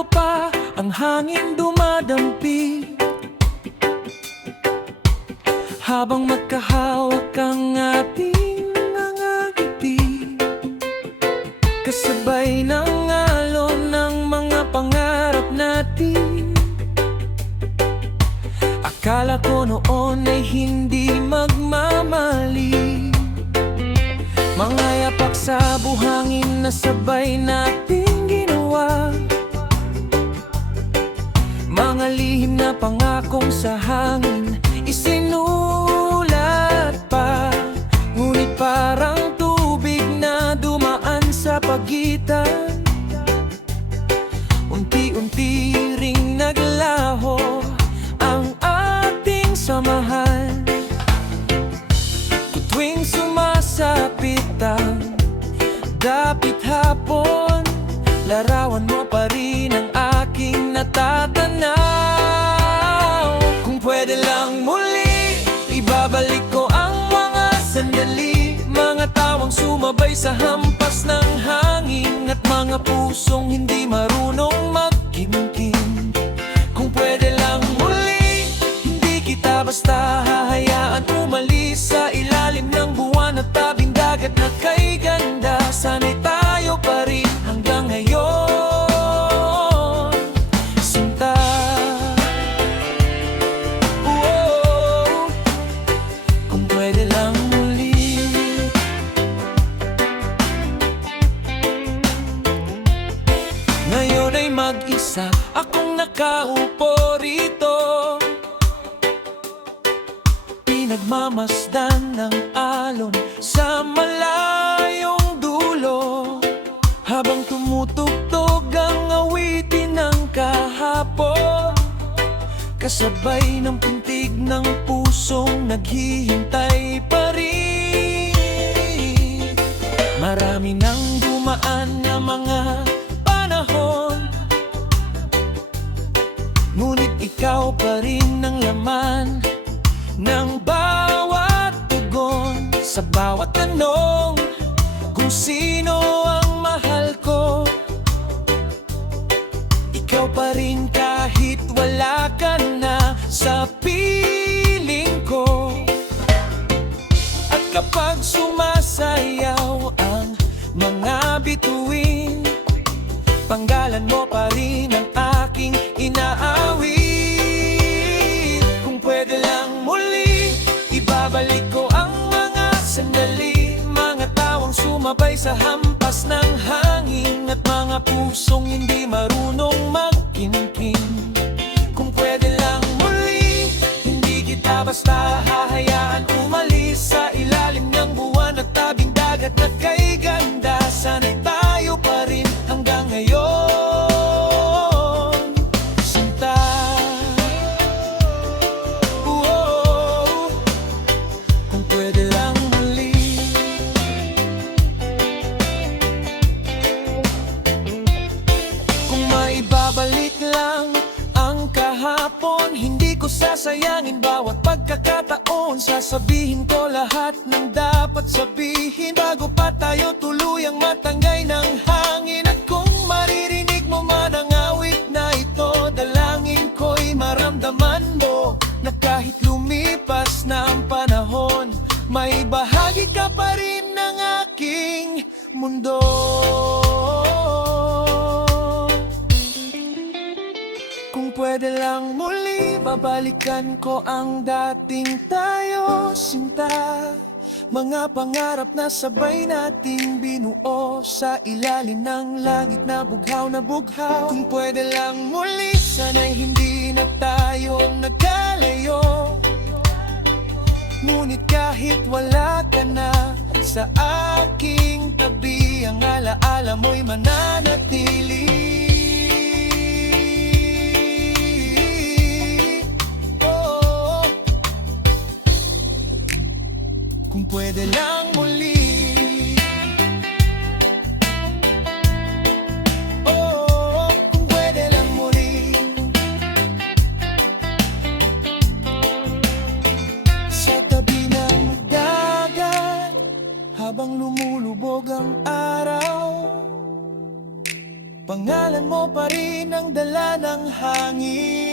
ko pa ang hangin dumadampi, habang magkahawak ang ating mga ngiti, kasabay ng alon ng mga pangarap natin. Akala ko noon ay hindi magmamali, mga yapak sa buhangin na sabay nating ginawa, mga lihim na pangakong sa hangin isinulat pa. Ngunit parang tubig na dumaan sa pagitan, unti-unti ring naglaho ang ating samahan. Tuwing sumasapit ang dapit hapon, larawan mo pa rin ang aking natatanaw. Kung pwede lang muli, ibabalik ko ang mga sandali, mga tawang sumabay sa hampas ng hangin, at mga pusong hindi marunong magkimkim. Kung pwede lang muli, hindi kita basta hahayaan umalis sa ilalim ng buwan at tabing dagat na kay ganda. Sana'y tayo pa rin hanggang ngayon, sinta. Kung pwede lang muli. Ngayon ay mag-isa akong nakaupo rito, pinagmamasdan ng alon sa malayong dulo, habang tumutugtog ang awitin ng kahapon, kasabay ng pintig ng pusong naghihintay pa rin. Marami nang dumaan na mga panahon, ngunit ikaw pa rin ang laman ng bawat tugon, sa bawat tanong kung sino ang mahal ko. Ikaw pa rin kahit wala ka na sa piling ko. At kapag sumasayaw ang mga bituin, panggalan mo pa rin ang aking inaawit. Kung pwede lang muli, ibabalik ko ang mga sandali, mga tawang sumabay sa hampas ng hangin, at mga pusong hindi marunong magkimkim. Kung pwede lang muli, hindi kita basta hahayaan umalis sa ilalim ng buwan at tabing dagat na kay ganda. Sana'y tayo pa rin hanggang ngayon, sinta. Kung pwede lang muli. Kung maibabalik lang ang kahapon, hindi ko sasayangin bawat pagkakataon. Sasabihin ko lahat ng dapat sabihin bago pa tayo tuluyang matangay ng hangin. At kung maririnig mo man ang awit na ito, dalangin ko'y maramdaman mo na kahit lumipas na ang panahon, may bahagi ka pa rin ng aking mundo. Kung pwede lang muli, babalikan ko ang dating tayo, sinta. Mga pangarap na sabay nating binuo sa ilalim ng langit na bughaw na bughaw. Kung pwede lang muli, sana'y hindi na tayong nagkalayo. Ngunit kahit wala ka na sa aking tabi, ang alaala mo'y mananatili. Kung pwede lang muli. Kung pwede lang muli. Sa tabi ng dagat, habang lumulubog ang araw, Pangalan mo pa rin ang dala ng hangin.